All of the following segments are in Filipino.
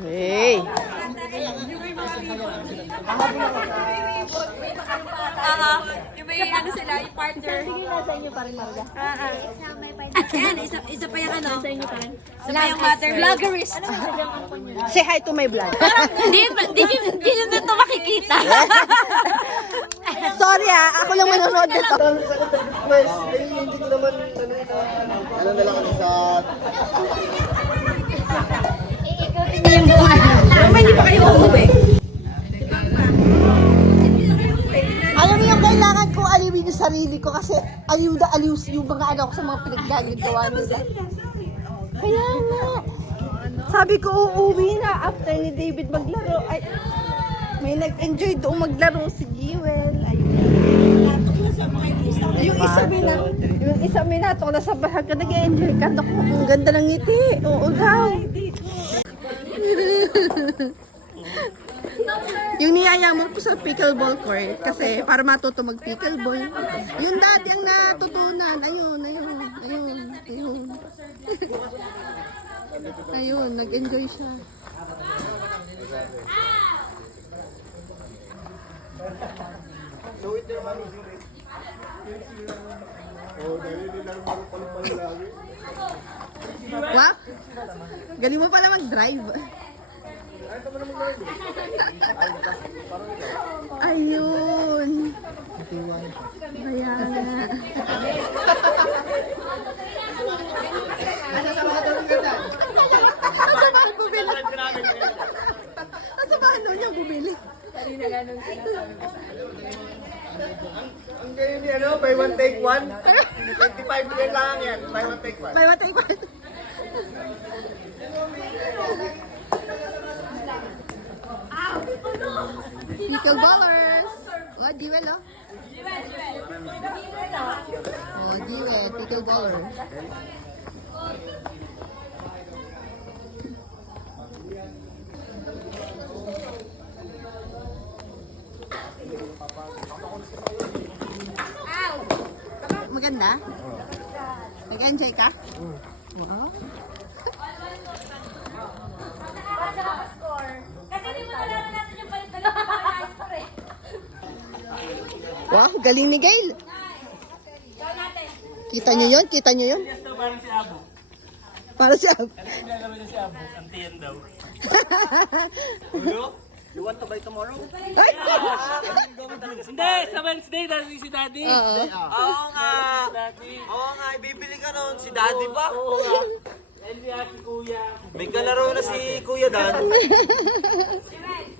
Hey! Yung may ano sila, yung partner. Sige, nasa inyo pa rin, Marga. Ayan, isa pa yung ano. Nasa inyo pa rin. Isa pa yung mother. Vloggerist. Say hi to my vlog. Hindi nyo na ito makikita. Sorry ako lang manonood nito. Request, hindi ko naman ano na lang kami sa Hindi pa kayo umuwi. Alam mo yung kailangan ko aliwin yung sarili ko kasi aliw na aliw yung mga anak ko sa mga pinagdagawa nila. Kaya nga. Sabi ko uuwi na after ni David maglaro. Ay, may nag-enjoy doon maglaro si Jewel. Yung isa minato na sa bahag ka nag-enjoy ka. Naku, ang ganda ng ngiti. Oo daw. Yung niyaya mo po sa pickleball court kasi para matuto mag pickleball. Yung dati ang natutunan. Ayun. Ayun, nag-enjoy siya. Wow! Galing mo pala mag-drive. Ayun. Kaya nga. Nasamahan bumili. Nasamahan daw niya bumili. ang ganyan ni ano, buy one take one. 25 million lang yan, buy one take one. May watay pa. Pickleballers. Oh, Diwel, oh. Oh, Diwel, pickleballer. Maganda? Nag-enjoy ka? Wow. Wow, galing ni Gail. Kita niyo yun? Kita niyo yun? Parang si Abo. Para si Ab. Nilalaman niya si Abo. Antiyan daw. Ulo? You want to buy tomorrow? Ay! Hindi! Sa Wednesday, dati si Daddy. Oo. Oo nga, Daddy. oo nga, ibibili ka nun, si Daddy pa. Oo nga. Elvia, si Kuya. May kalaro na si Kuya Dan.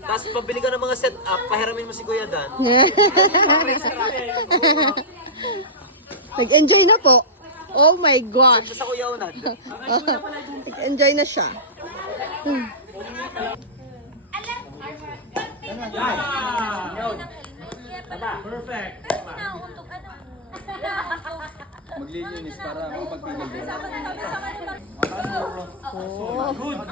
Tapos pabili ka ng mga setup, pahiramin mo si Kuya Dan. Nag-enjoy na po. Oh my gosh. Sa Kuya Unad. Nag-enjoy na siya. Perfect. Maglilinis para makapagpigil din. Good.